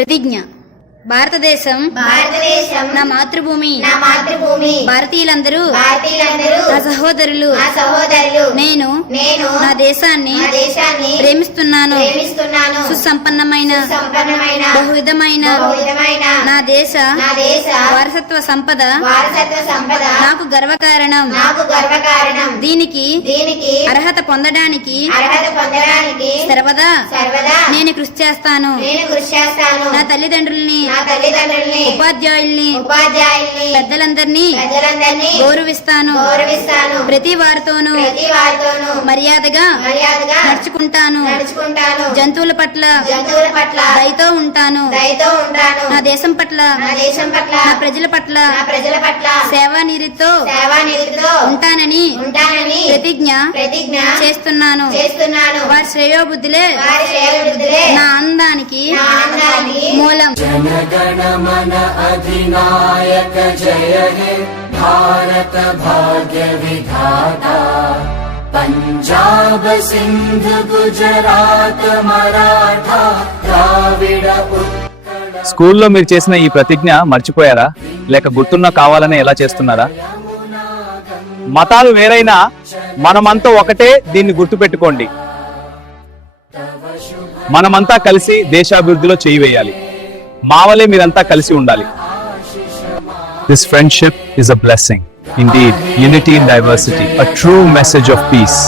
ప్రతిజ్ఞ. భారతదేశం నా మాతృభూమి. భారతీయులందరూ నా సహోదరులు. నేను నా దేశాన్ని ప్రేమిస్తున్నాను. సుసంపన్నమైన బహువిధమైన నా దేశ వారసత్వ సంపద నాకు గర్వకారణం. దీనికి అర్హత పొందడానికి సర్వదా నేను కృషి చేస్తాను. నా తల్లిదండ్రుల్ని, ఉపాధ్యాయుల్ని, పెద్దలందరినీ గౌరవిస్తాను. ప్రతి వారితోనూ మర్యాదగా నడుచుకుంటాను. జంతువుల పట్ల దయతో ఉంటాను. నా దేశం పట్ల, నా ప్రజల పట్ల సేవానిరతితో ఉంటానని ప్రతిజ్ఞ చేస్తున్నాను. వారి శ్రేయోబుద్ధులే నా ఆనందానికి మూలం. जनगणमन अधिनायक जय हे भारत भाग्य विधाता पंजाब सिंध गुजरात मराठा द्राविड उत्कल. స్కూల్లో మీరు చేసిన ఈ ప్రతిజ్ఞ మర్చిపోయారా, లేక గుర్తున్న కావాలని ఎలా చేస్తున్నారా? మతాలు వేరైనా మనమంతా ఒకటే, దీన్ని గుర్తుపెట్టుకోండి. మనమంతా కలిసి దేశాభివృద్ధిలో చేయి వేయాలి. మావలే మీరంతా కలిసి ఉండాలి. This friendship is a blessing. Indeed, unity in diversity, a true message of peace.